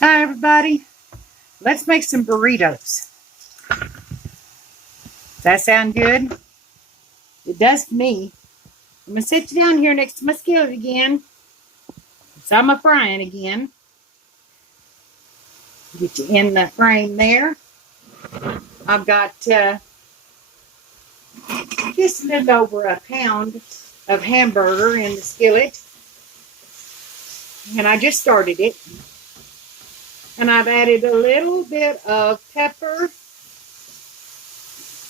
Hi, everybody. Let's make some burritos. Does that sound good? It does to me. I'm going to sit you down here next to my skillet again. So I'm a frying again. Get you in the frame there. I've got just a little over a pound of hamburger in the skillet. And I just started it. And I've added a little bit of pepper,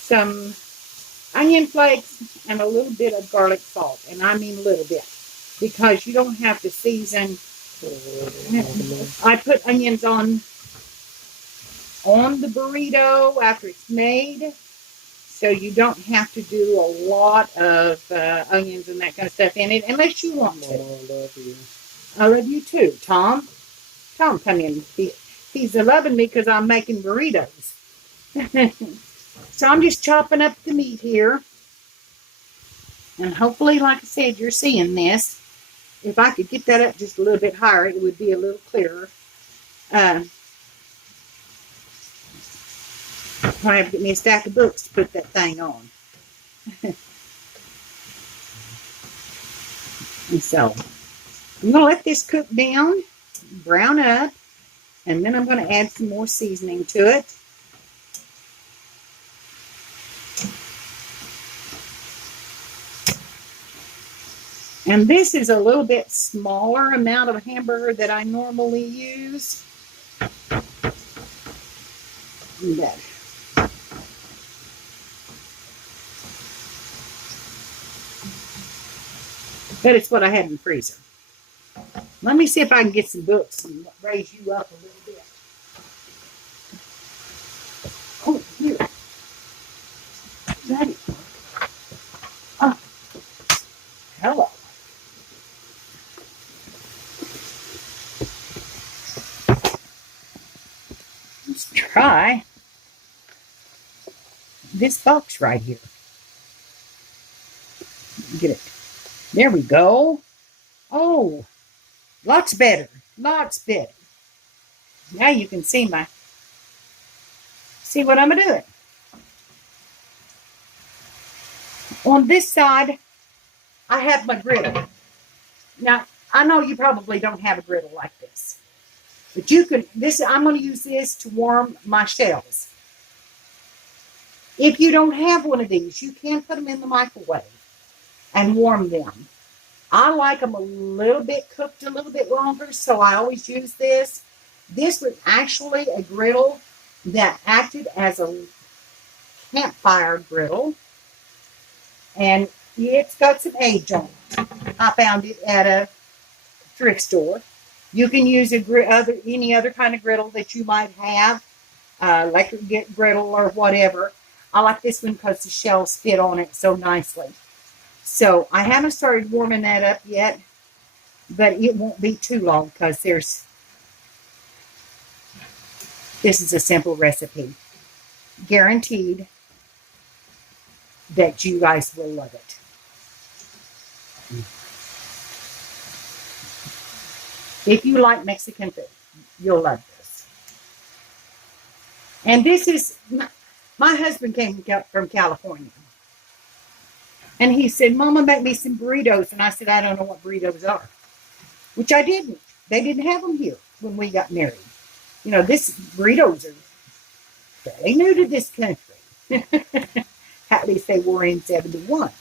some onion flakes, and a little bit of garlic salt. And I mean a little bit. Because you don't have to season. I put onions on the burrito after it's made. So you don't have to do a lot of onions and that kind of stuff in it unless you want to. I love you too, Tom. Tom, come in. He's loving me because I'm making burritos. So I'm just chopping up the meat here. And hopefully, like I said, you're seeing this. If I could get that up just a little bit higher, it would be a little clearer. I have to get me a stack of books to put that thing on. And so, I'm going to let this cook down, brown up, and then I'm going to add some more seasoning to it. And this is a little bit smaller amount of hamburger that I normally use. But it's what I had in the freezer. Let me see if I can get some books and raise you up a little bit. Oh, here. That is. Oh, hello. Let's try this box right here. Get it. There we go. Oh, lots better. Lots better. Now you can see what I'm doing. On this side, I have my griddle. Now, I know you probably don't have a griddle like this. But you can, I'm going to use this to warm my shells. If you don't have one of these, you can put them in the microwave and warm them. I like them a little bit cooked a little bit longer, so I always use this. This was actually a griddle that acted as a campfire griddle. And it's got some age on it. I found it at a thrift store. You can use any other kind of griddle that you might have, electric griddle or whatever. I like this one because the shells fit on it so nicely. So I haven't started warming that up yet, but it won't be too long because this is a simple recipe. Guaranteed that you guys will love it. If you like Mexican food, you'll love this. And this is, my husband came from California. And he said, Mama, make me some burritos. And I said, I don't know what burritos are. Which I didn't. They didn't have them here when we got married. You know, burritos are fairly new to this country. At least they were in 71.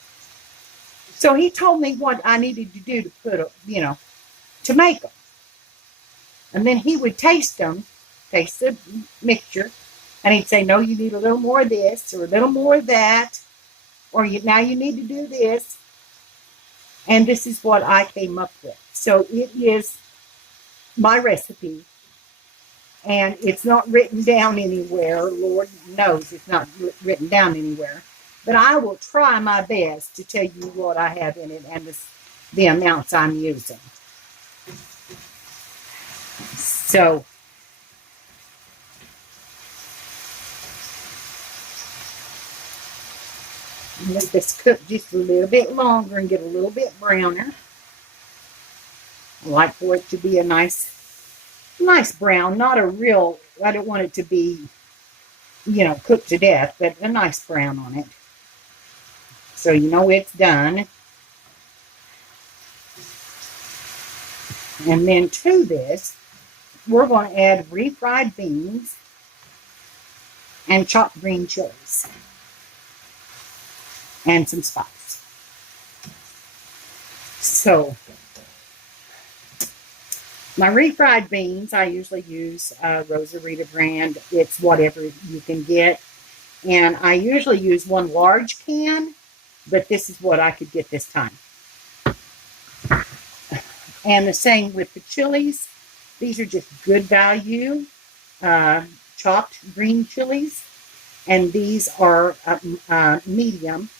So he told me what I needed to do to to make them. And then he would taste the mixture. And he'd say, no, you need a little more of this or a little more of that. Or now you need to do this. And this is what I came up with. So it is my recipe. And it's not written down anywhere. Lord knows it's not written down anywhere. But I will try my best to tell you what I have in it and the amounts I'm using. So, let this cook just a little bit longer and get a little bit browner. I like for it to be a nice nice brown, not a real, I don't want it to be, cooked to death, but a nice brown on it. So you know it's done. And then to this, we're going to add refried beans and chopped green chilies and some spice. So my refried beans, I usually use Rosarita brand. It's whatever you can get. And I usually use one large can, but this is what I could get this time. And the same with the chilies. These are just good value chopped green chilies. And these are medium.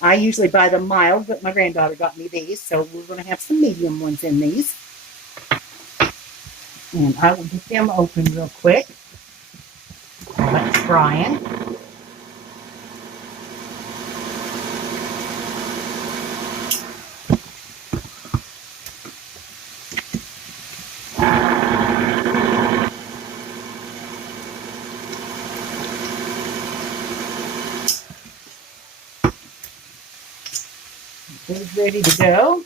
I usually buy them mild, but my granddaughter got me these. So we're going to have some medium ones in these. And I will get them open real quick. That's frying. It's ready to go.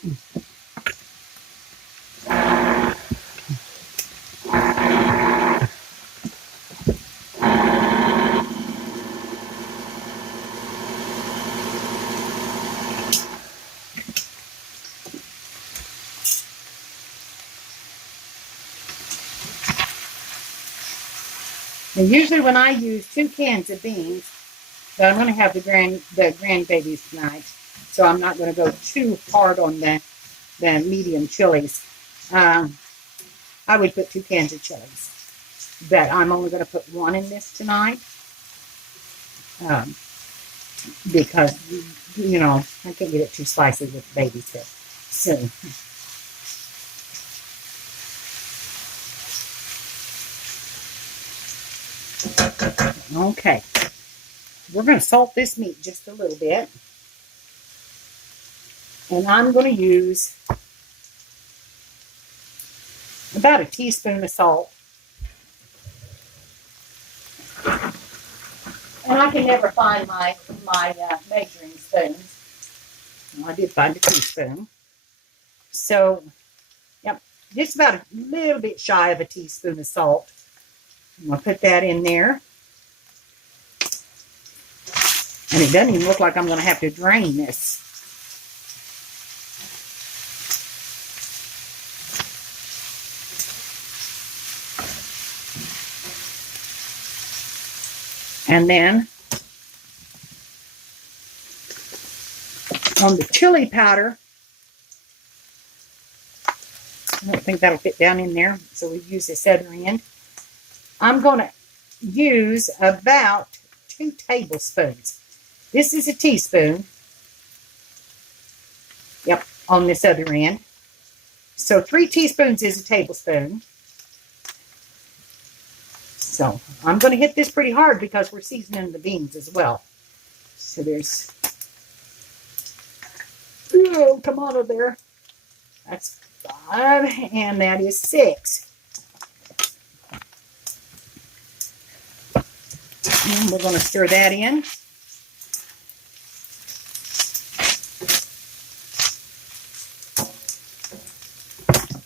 And usually when I use 2 cans of beans, but I'm going to have the grandbabies tonight, so I'm not going to go too hard on the medium chilies. I would put 2 cans of chilies, but I'm only going to put 1 in this tonight because, I can't get it too spicy with the babies here. So, okay. We're going to salt this meat just a little bit. And I'm going to use about a teaspoon of salt. And I can never find my measuring spoons. Well, I did find a teaspoon. So, yep, just about a little bit shy of a teaspoon of salt. I'm going to put that in there. And it doesn't even look like I'm going to have to drain this. And then on the chili powder, I don't think that'll fit down in there, so we use this other end. I'm going to use about 2 tablespoons. This is a teaspoon. Yep, on this other end. So 3 teaspoons is a tablespoon. So I'm going to hit this pretty hard because we're seasoning the beans as well. So there's, oh, come out of there. That's 5, and that is 6. And we're going to stir that in.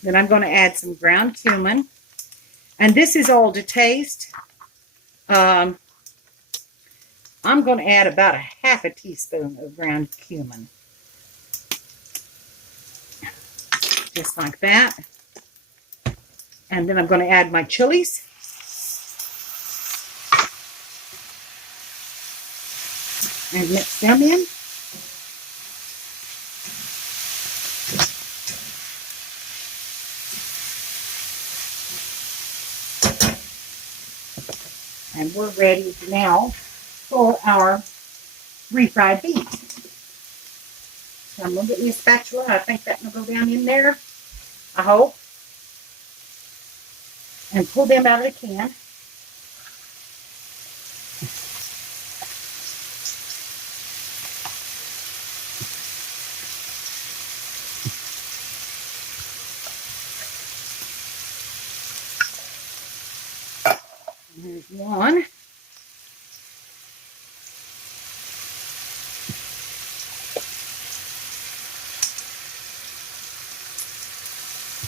Then I'm going to add some ground cumin. And this is all to taste. I'm going to add about a half a teaspoon of ground cumin. Just like that. And then I'm going to add my chilies. And mix them in. And we're ready now for our refried beans. So I'm going to get me a spatula. I think that will go down in there, I hope. And pull them out of the can. There's one.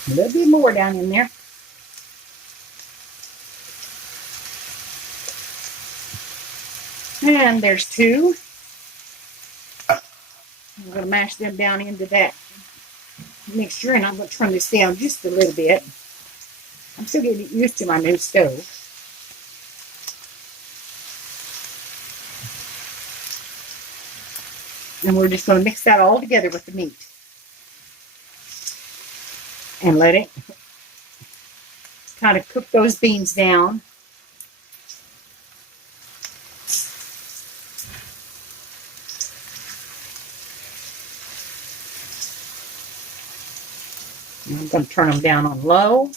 A little bit more down in there. And there's two. I'm going to mash them down into that mixture, and I'm going to turn this down just a little bit. I'm still getting used to my new stove. And we're just going to mix that all together with the meat. And let it kind of cook those beans down. And I'm going to turn them down on low.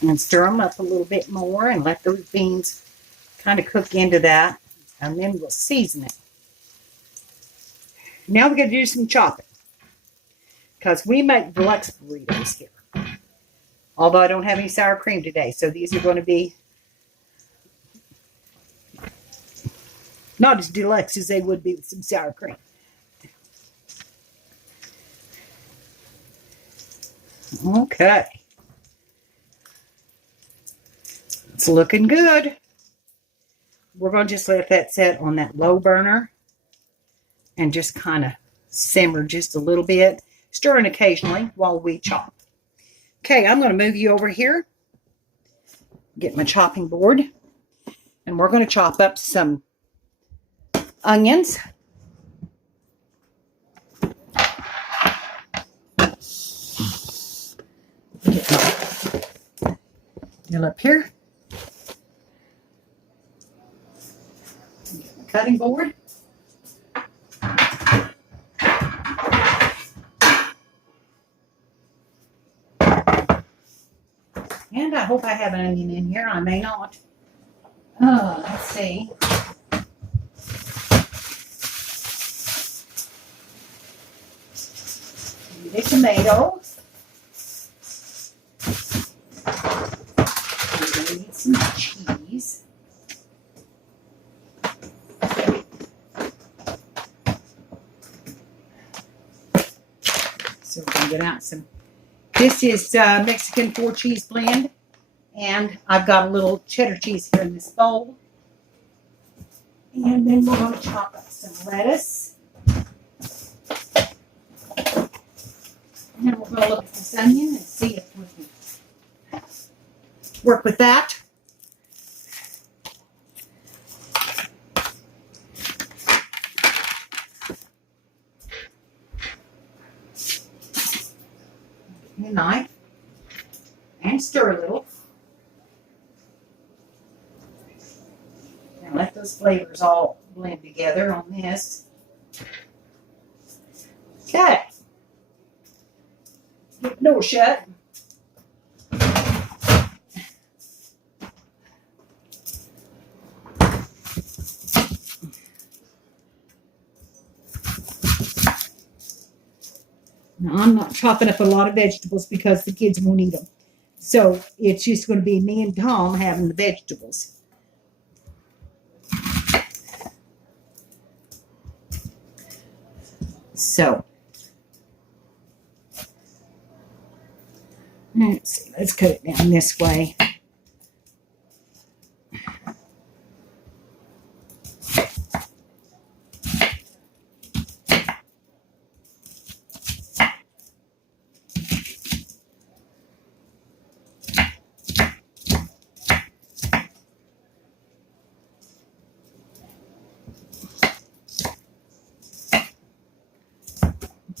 And stir them up a little bit more and let those beans kind of cook into that. And then we'll season it. Now we're going to do some chopping. Because we make deluxe burritos here. Although I don't have any sour cream today. So these are going to be not as deluxe as they would be with some sour cream. Okay. It's looking good. We're going to just let that set on that low burner and just kind of simmer just a little bit, stirring occasionally while we chop. Okay, I'm going to move you over here, get my chopping board, and we're going to chop up some onions. Get my deal up here. Get my cutting board. And I hope I have an onion in here. I may not. Let's see. Maybe a tomato. We need some cheese. So we're going to get out some. This is Mexican 4-cheese blend, and I've got a little cheddar cheese here in this bowl. And then we're going to chop up some lettuce. And we're going to look at this onion and see if we can work with that. Get a knife and stir a little. And let those flavors all blend together on this. Okay. Get the door shut. Now, I'm not chopping up a lot of vegetables because the kids won't eat them. So it's just going to be me and Tom having the vegetables. So, let's see, let's cut it down this way.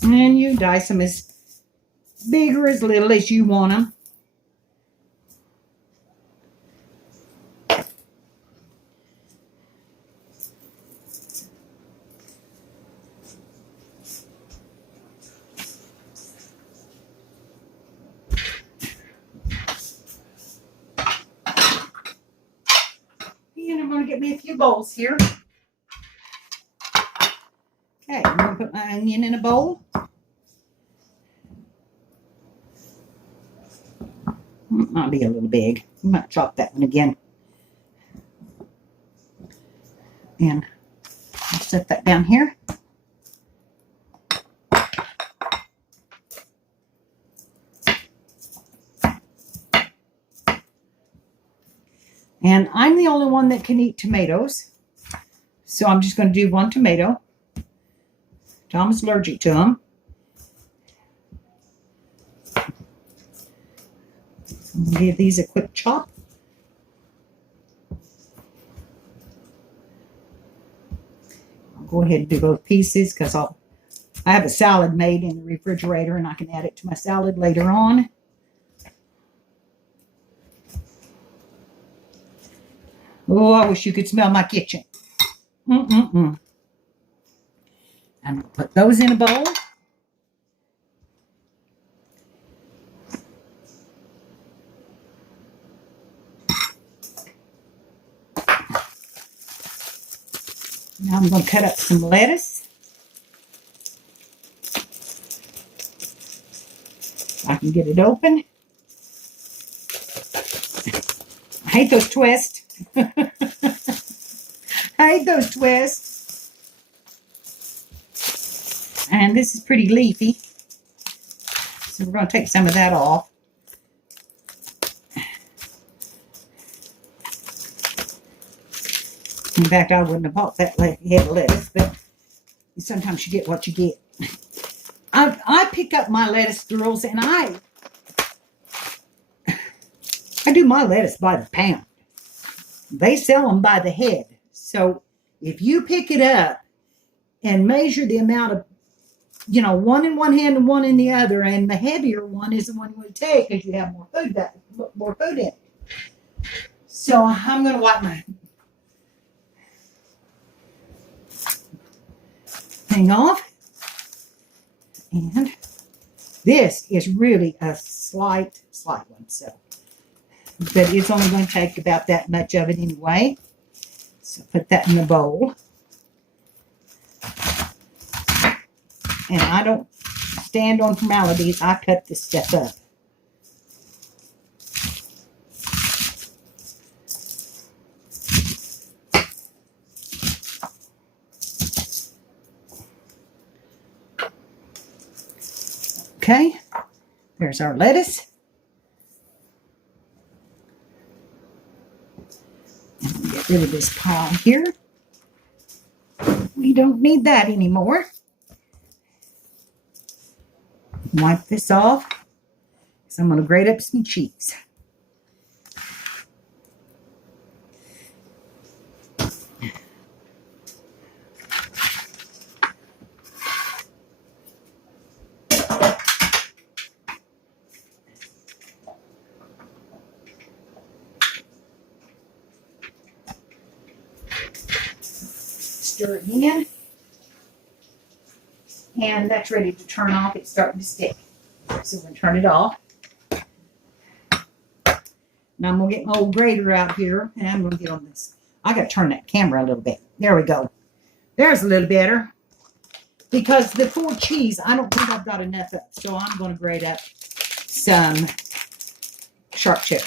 And you dice them as big or as little as you want them. And I'm going to get me a few bowls here. Okay, I'm going to put my onion in a bowl. Might be a little big. I might chop that one again. And I'll set that down here. And I'm the only one that can eat tomatoes. So I'm just going to do one tomato. Tom's allergic to them. I'm going to give these a quick chop. I'll go ahead and do both pieces because I have a salad made in the refrigerator and I can add it to my salad later on. Oh, I wish you could smell my kitchen. I'm going to put those in a bowl. Now I'm going to cut up some lettuce. I can get it open. I hate those twists. I hate those twists. And this is pretty leafy. So we're going to take some of that off. In fact, I wouldn't have bought that head of lettuce, but sometimes you get what you get. I pick up my lettuce, girls, and I do my lettuce by the pound. They sell them by the head. So if you pick it up and measure the amount of, one in one hand and one in the other, and the heavier one is the one you would take because you have more food in it. So I'm going to wipe my thing off. And this is really a slight one. So, but it's only going to take about that much of it anyway. So put that in the bowl. And I don't stand on formalities. I cut this stuff up. Okay, there's our lettuce. And we'll get rid of this pile here. We don't need that anymore. Wipe this off. So I'm going to grate up some cheese. Stir it in. And that's ready to turn off. It's starting to stick. So we're going to turn it off. Now I'm going to get my old grater out here. And I'm going to get on this. I got to turn that camera a little bit. There we go. There's a little better. Because the 4 cheese, I don't think I've got enough of. So I'm going to grate up some sharp cheddar.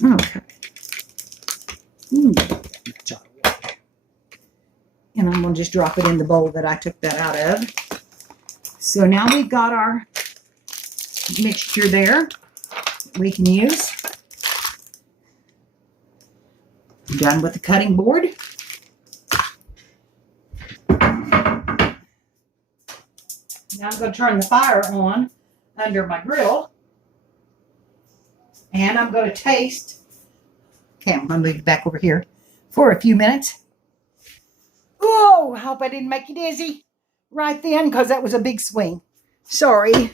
Okay. And I'm going to just drop it in the bowl that I took that out of. So now we've got our mixture there we can use. I'm done with the cutting board. Now I'm going to turn the fire on under my grill. And I'm going to taste. Okay, I'm going to move it back over here for a few minutes. Oh, I hope I didn't make you dizzy right then because that was a big swing. Sorry.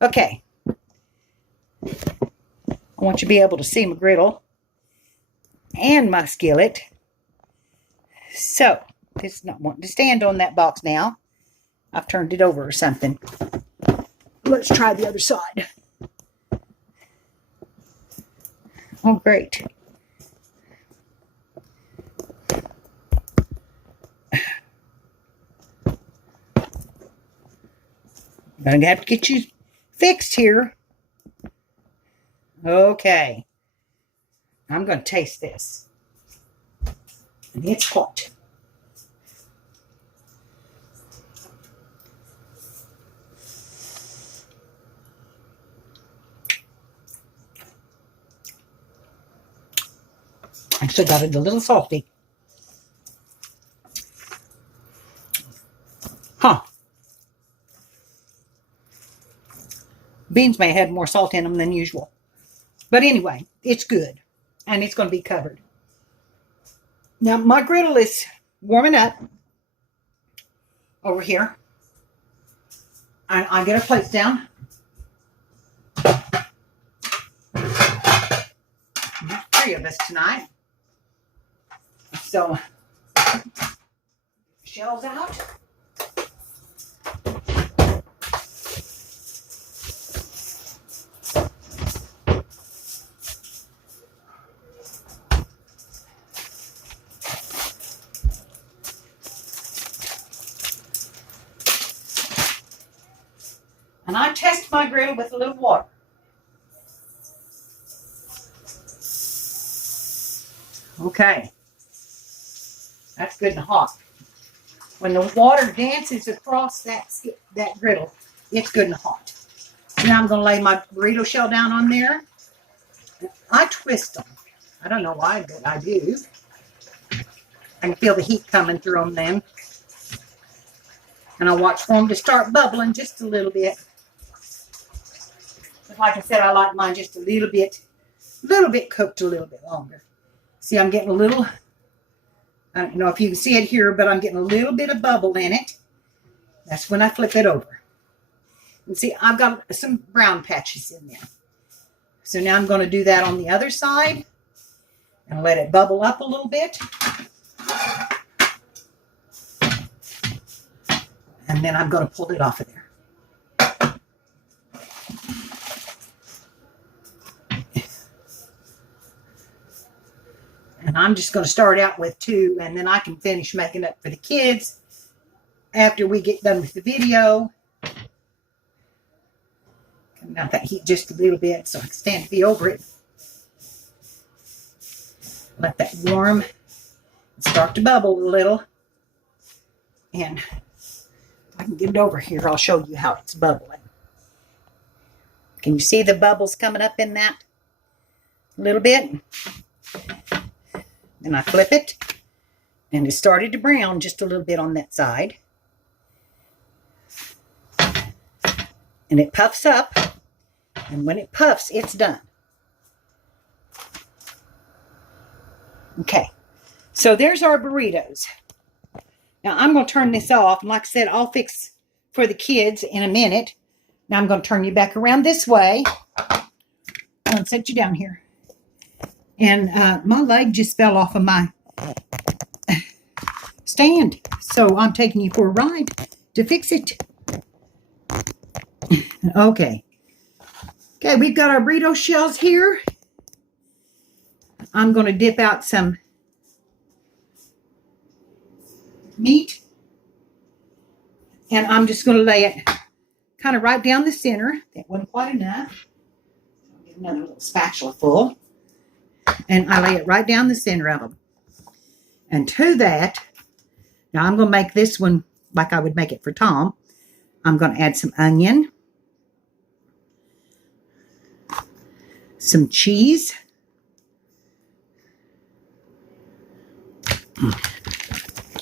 Okay. I want you to be able to see my griddle and my skillet. So, it's not wanting to stand on that box now. I've turned it over or something. Let's try the other side. Oh, great. I'm gonna have to get you fixed here. Okay. I'm gonna taste this. And it's hot. I still got it a little salty. Huh. Beans may have had more salt in them than usual. But anyway, it's good. And it's going to be covered. Now, my griddle is warming up over here. And I get our plates down. There's 3 of us tonight. So, shells out. And I test my griddle with a little water. Okay. That's good and hot. When the water dances across that griddle, it's good and hot. Now I'm going to lay my burrito shell down on there. I twist them. I don't know why, but I do. I can feel the heat coming through them then. And I watch for them to start bubbling just a little bit. But like I said, I like mine just a little bit cooked a little bit longer. See, I'm getting a little, I don't know if you can see it here, but I'm getting a little bit of bubble in it. That's when I flip it over. And see, I've got some brown patches in there. So now I'm going to do that on the other side and let it bubble up a little bit. And then I'm going to pull it off of there. And I'm just going to start out with 2, and then I can finish making up for the kids after we get done with the video. Come down that heat just a little bit so I can stand to be over it. Let that warm and start to bubble a little. And if I can get it over here, I'll show you how it's bubbling. Can you see the bubbles coming up in that a little bit? Then I flip it, and it started to brown just a little bit on that side. And it puffs up, and when it puffs, it's done. Okay, so there's our burritos. Now I'm going to turn this off, and like I said, I'll fix for the kids in a minute. Now I'm going to turn you back around this way. I'm going to set you down here. And my leg just fell off of my stand. So I'm taking you for a ride to fix it. Okay. Okay, we've got our burrito shells here. I'm going to dip out some meat. And I'm just going to lay it kind of right down the center. That wasn't quite enough. I'll get another little spatula full. And I lay it right down the center of them. And to that, now I'm going to make this one like I would make it for Tom. I'm going to add some onion, some cheese,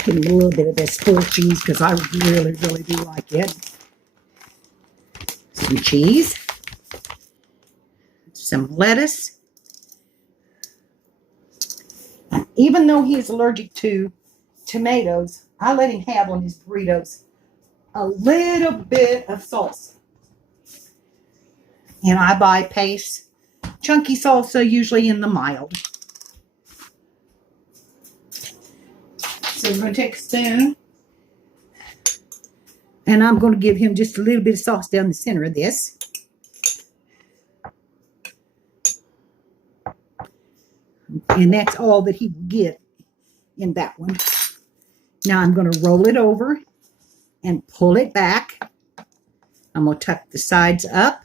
give me a little bit of this full cheese because I really, really do like it. Some cheese, some lettuce. Even though he is allergic to tomatoes, I let him have on his burritos a little bit of salsa. And I buy Pace chunky salsa, usually in the mild. So we're going to take a spoon And I'm going to give him just a little bit of sauce down the center of this. And that's all that he will get in that one. Now I'm going to roll it over and pull it back. I'm going to tuck the sides up,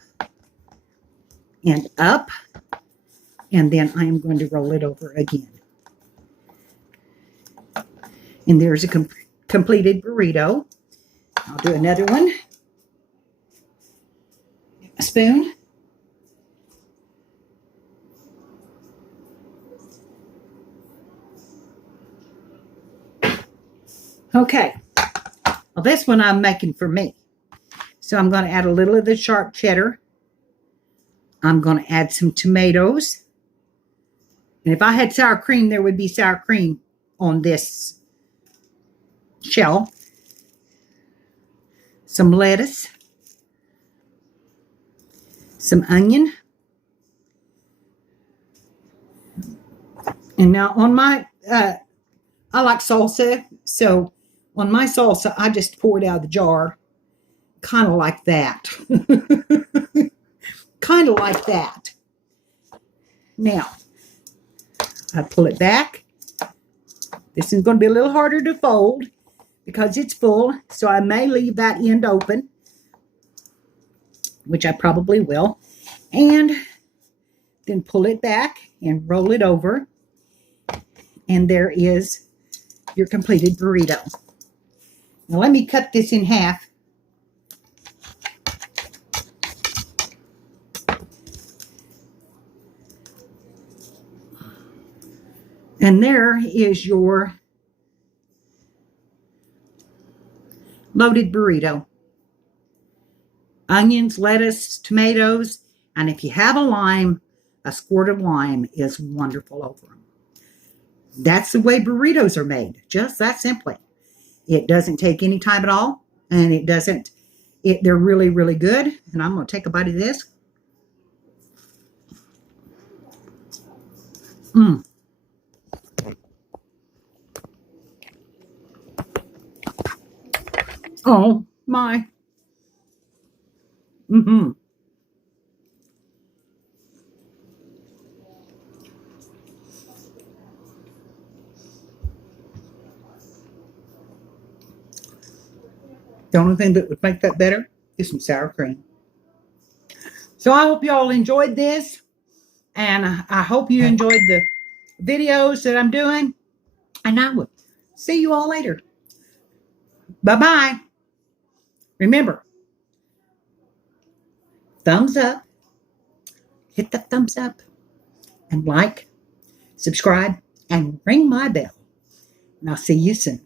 and then I am going to roll it over again. And there's a completed burrito. I'll do another one. A spoon. Okay. Well, this one I'm making for me. So I'm going to add a little of the sharp cheddar. I'm going to add some tomatoes. And if I had sour cream, there would be sour cream on this shell. Some lettuce. Some onion. And now on my, I like salsa. So on my salsa, I just pour it out of the jar. Kind of like that. Kind of like that. Now, I pull it back. This is going to be a little harder to fold because it's full, so I may leave that end open, which I probably will, and then pull it back and roll it over, and there is your completed burrito. Now let me cut this in half. And there is your loaded burrito. Onions, lettuce, tomatoes, and if you have a lime, a squirt of lime is wonderful over them. That's the way burritos are made, just that simply. It doesn't take any time at all, and they're really, really good. And I'm going to take a bite of this. Oh, my. The only thing that would make that better is some sour cream. So I hope you all enjoyed this. And I hope you enjoyed the videos that I'm doing. And I will see you all later. Bye-bye. Remember, thumbs up. Hit the thumbs up. And like, subscribe, and ring my bell. And I'll see you soon.